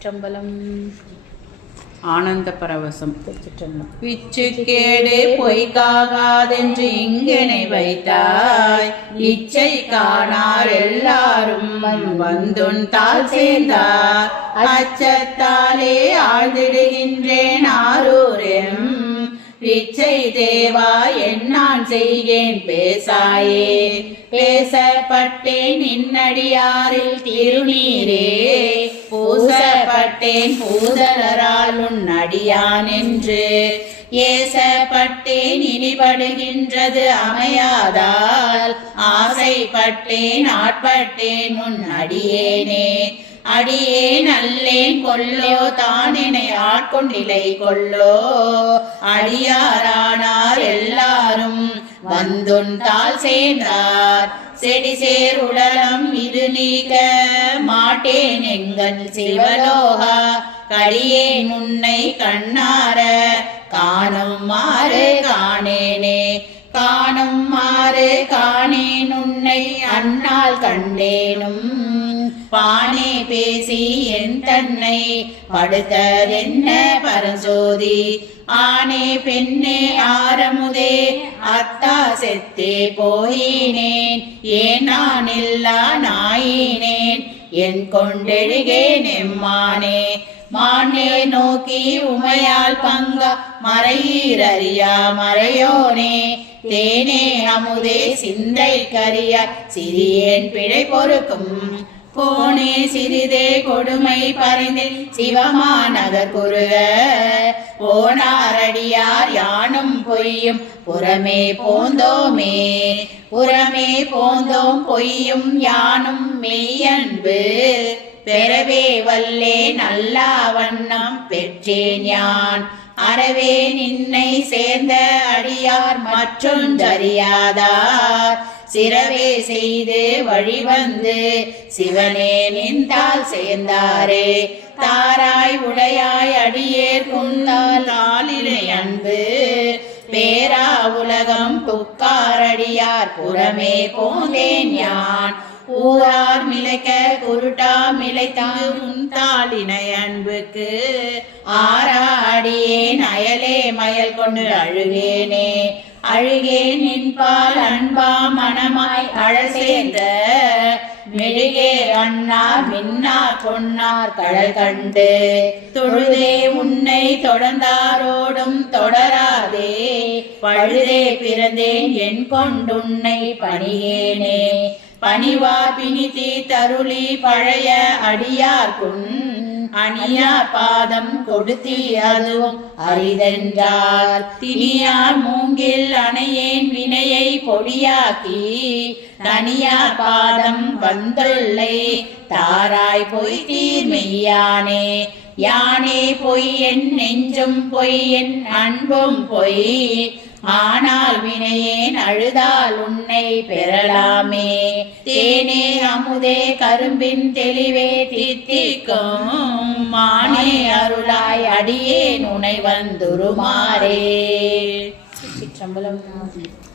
திருச்சிற்றம்பலம். ஆனந்த பரவசம். திருச்சிற்றம்பலம். பிச்சுக்கேடு பொய்க்காகாதென்று இங்கனை வைத்தாய். இச்சை காணார் எல்லாரும் வந்துன் தாள் சேர்ந்தார். அச்சத்தாலே ஆழ்ந்திடுகின்றேன் ஆரூரெம். பிச்சை தேவா என்னான் செய்கேன் பேசாயே. பேசப்பட்டேன் நின்னடியாரில் திருநீரே. ஏசப்பட்டேன் பூதலரால் உன் அடியான் என்று. ஏசப்பட்டேன் இனிபடுகின்றது அமையாதால். ஆசைப்பட்டேன் ஆட்பட்டேன் உன் அடியேனே. அடியேன் அல்லேன் கொல்லோ தானினை ஆட்கொண்டிலை கொல்லோ அடியாரானார் எல்லாரும் வந்துண்டால் சேர்ந்தார் செடி சேர் உடலம் இது நீக்க மாட்டேன் எங்கள் சிவலோகா. கடியே முன்னை கண்ணார காணும் மாறு காணேனே. காணும் மாறு காணேன் உன்னை அண்ணால் கண்டேனும். பானே பேசி என் தன்னை படுத்ததென்ன பரஞ்சோதி? ஆனே பெண்ணே ஆரமுதே அத்தா செத்தே போயினேன். ஏன் நான் இல்லா நாயினேன்? என் கொண்டெழுகேன் எம்மானே மானே நோக்கி உமையால் பங்க மறையீரறியா மறையோனே. தேனே அமுதே சிந்தை கரிய சிறியேன் பிழை பொறுக்கும். போனே சிறிதே கொடுமை பறிந்து சிவமாநகர் குருக போனாரடியார் யானும் பொய்யும். புறமே போந்தோமே புறமே போந்தோம் பொய்யும். யானும் மெய்யன்பு பெறவே வல்லே நல்லா வண்ணம் பெற்றேன் யான். அறவே நின்னை சேர்ந்த அடியார் மற்றும் தரியாதார் சிறவே செய்து வழிவந்து சிவனே நின்றால் சேர்ந்தாரே. தாராய் உடையாய் அடியேர் குந்தால் ஆளிலை அன்பு. பேரா உலகம் புக்காரடியார் புறமே போந்தேன் யான். ஊரார் மிளைக்க குருட்டா மிளைத்தால் முந்தாளினை அன்புக்கு. ஆறாடியேன் அயலே மயல் கொண்டு அழுகேனே. அழுகேன் நின்பால் அன்பா மனமாய் அழ சேர்ந்த மெழுகே அண்ணா மின்னார் பொன்னார் கடல் கண்டு. தொழுதே உன்னை தொடர்ந்தாரோடும் தொடராதே. பழுதே பிறந்தேன் என் கொண்டுன்னை பணியேனே. பணிவா பிணிதி தருளி பழைய அடியார்க்குன் அணியா பாதம் கொடுத்தி அதுவும் அரிதென்றால் தினியார் மூங்கில் அணையேன் வினையை பொடியாக்கி தனியா பாதம் வந்துள்ளை தாராய் பொய் தீர்மெய்யானே யானே பொய் என் நெஞ்சும் பொய் என் அன்பும் பொய் ஆனால் வினையேன் அழுதால் உன்னை பெறலாமே. தேனே அமுதே கரும்பின் தெளிவே தித்திக்கும். மானே அருளாய் அடியேன் உனை வந்துருமாறே. சிற்றம்பலம்.